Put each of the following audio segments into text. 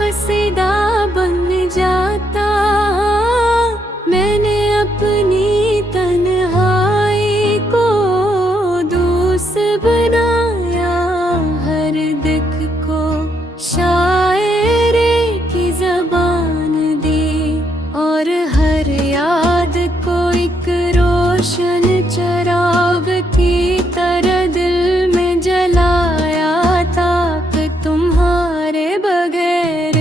कसीदा बन जाता। मैंने अपनी तन्हाई को दोस बनाया, हर दिख को शायरी की ज़बान दी, और हर याद को एक रोशन चिराग की तरह दिल में जलाया, ताक तुम्हारे बगैर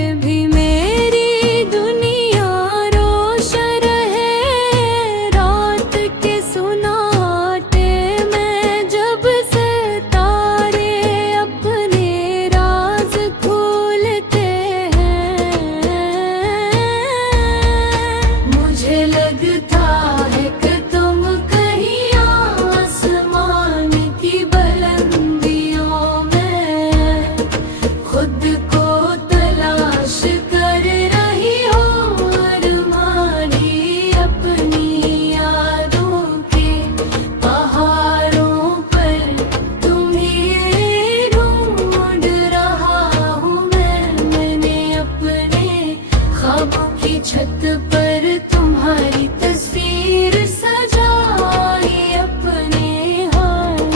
छत पर तुम्हारी तस्वीर सजाई अपने हाथ।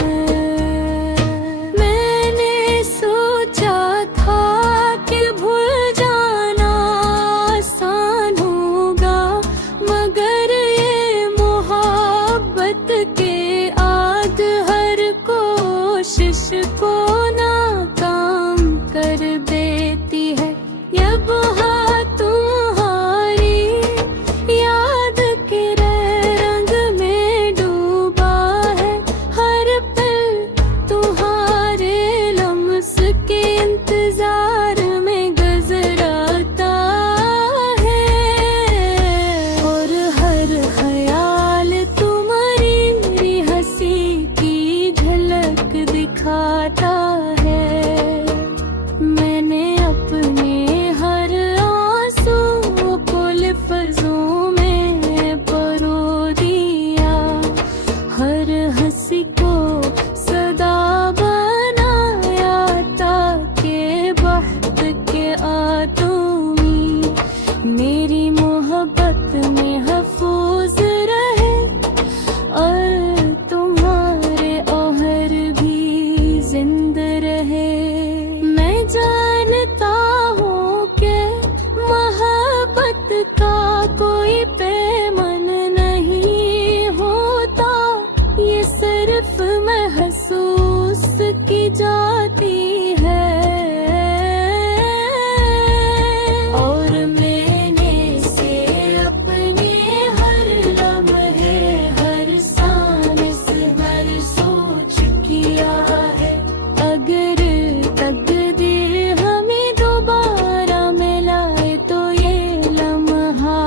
मैंने सोचा था कि भूल जाना आसान होगा, मगर ये मोहब्बत के आग हर कोशिश को नाकाम कर देती है। ये दिखाता है। मैंने अपने हर आंसू को लफ्ज़ों में परो दिया, हर हंसी को सदा बनाया, ताकि वक्त के आतों मेरी मोहब्बत में महफूज रहे, और तुम्हारे ओहर भी जिंद रहे। मैं जानता हूँ कि मोहब्बत का कोई पैमान नहीं होता, ये सिर्फ महसूस की जाती है। और मैंने से अपने हर लम्हे, हर सांस, हर सोच किया है। अगर तकदीर हमें दोबारा मिलाए तो ये लम्हा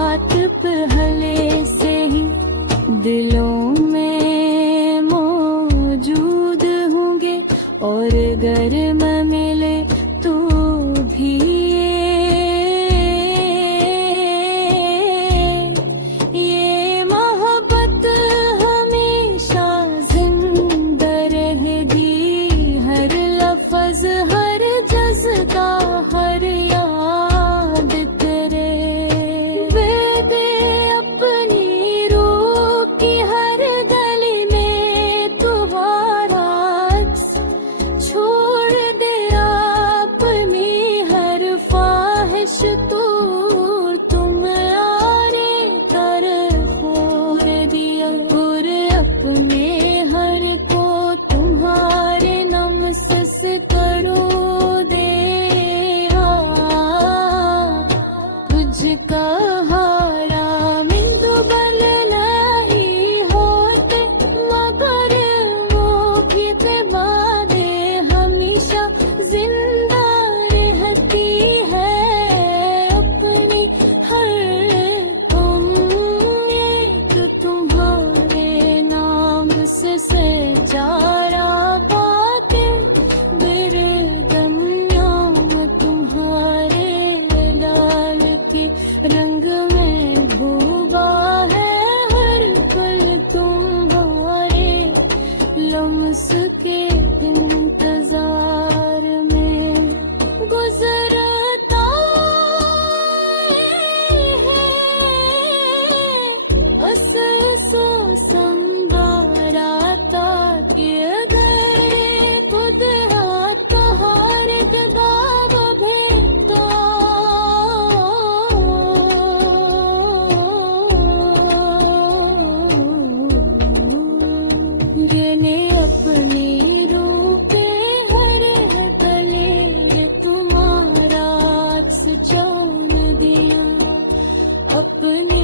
अपने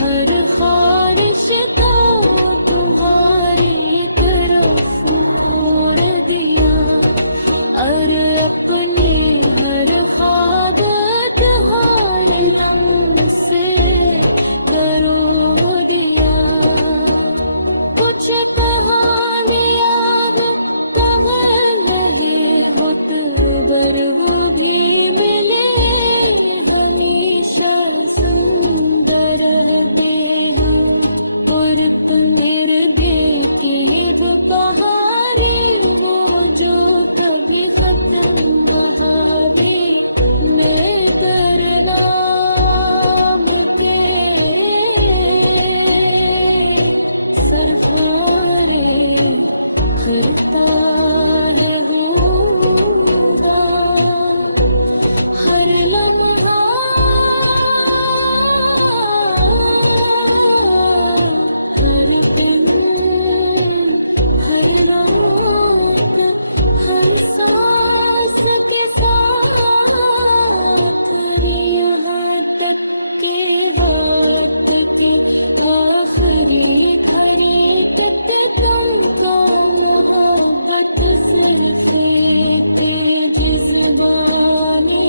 हर ख्वाहिश को तुम्हारी तरफ मोड़ दिया, और अपने हर ख्वाब हर लम्हे दरो दिया। कुछ कहानियाँ होत बर वो भी मिले हमेशा सुंदर देह, और पंदिर देखे वो बहारे वो जो कभी खत्म वहाँ भी मैं करना के सरफारे करता है हुदा, हर लम्हा हर दिन हर रात हर सांस के साथ, यहाँ तक के वक्त की आखिरी घड़ी तक तुमका मोहब्बत सिर्फ तेज ज़ुबानी